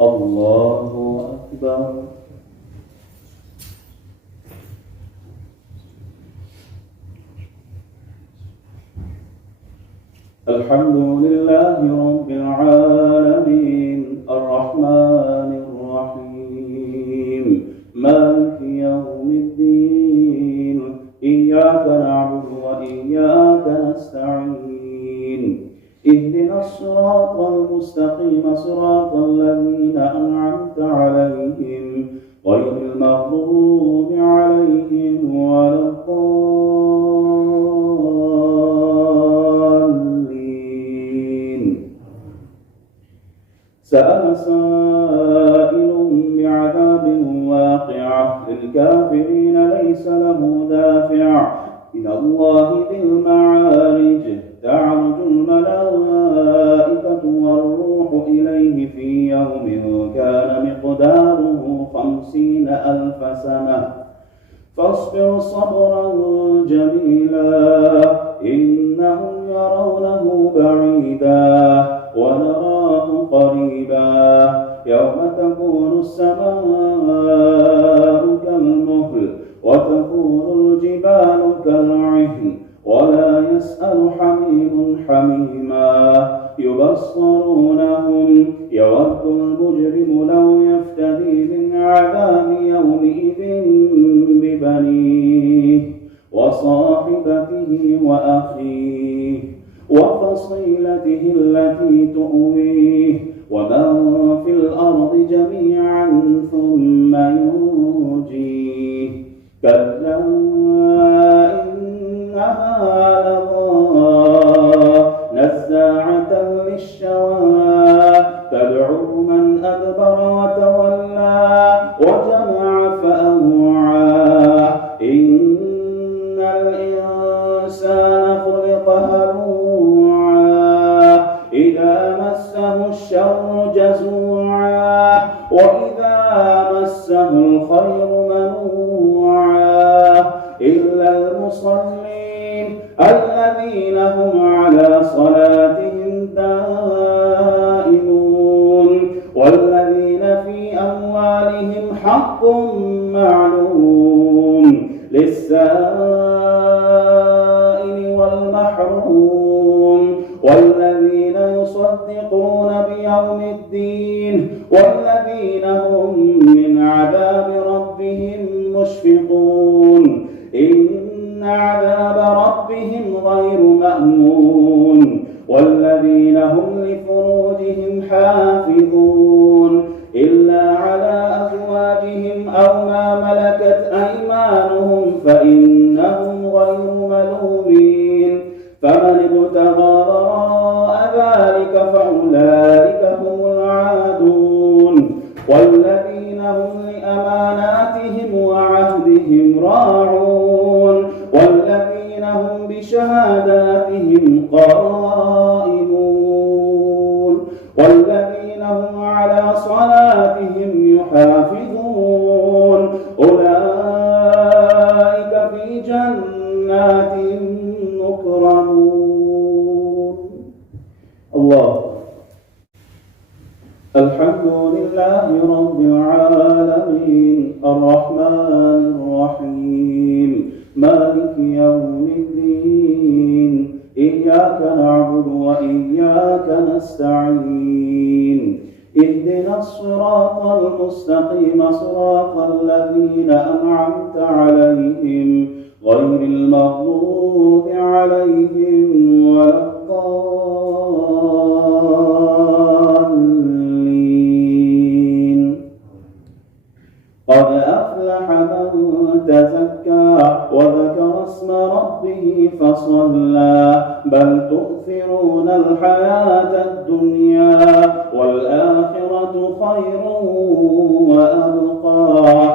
الله أكبر. الحمد لله رب العالمين الرحمن الرحيم مالك يوم الدين إياك نعبد وإياك نستعين اهدنا الصراط المستقيم صراط الذين أنعمت عليهم غير المغضوب عليهم ولا الضالين. سأل سائل بعذاب واقعة للكافرين ليس له دافع من الله ذي المعارج تعرج الملائكة والروح إليه في يوم كان مقداره 50,000 سنة فاصبر صبرا جميلا إنهم يرونه بعيدا ونراه قريبا يوم تكون السماء كالمهل وتكون الجبال كالعهن ولا يسأل حميم حميما يبصرونهم يود المجرم لو يفتدي من عذاب يومئذ ببنيه وصاحبته وأخيه وفصيلته التي تؤويه ومن في الأرض جميعا ثم ينجيه كلا إنها لظى نزاعة للشوى تدعو من أدبر وتولى وجمع فأوعى إن الإنسان خلق هلوعا إذا مسه الشر جزوعا وإذا مسه الخير منوعا إلا المصلين الذين هم على صلاتهم دائمون والذين في أموالهم حق معلوم للسائل والمحروم والذين يصدقون بيوم الدين والذين هم من عذاب ربهم مشفقون إن عذاب ربهم غير مأمون والذين هم لفروجهم حافظون إلا على أزواجهم أو ما ملكت أيمانهم فإنهم غير ملومين فمن ابتغى وراء ذلك فأولئك هم العادون والذين هم لأماناتهم وعهدهم راعون والذين هم بشهاداتهم قائمون والذين هم على صلاتهم يحافظون أولئك في جنات مكرمون. الله. الحمد لله رب العالمين الرحمن الرحيم مالك يوم الدين إياك نعبد وإياك نستعين اهدنا الصراط المستقيم صراط الذين أنعمت عليهم غير المغضوب عليهم ولا الضالين. قد أفلح من تزكى وذكر اسم ربه فصلى بل تؤثرون الحياة الدنيا والآخرة خير وأبقى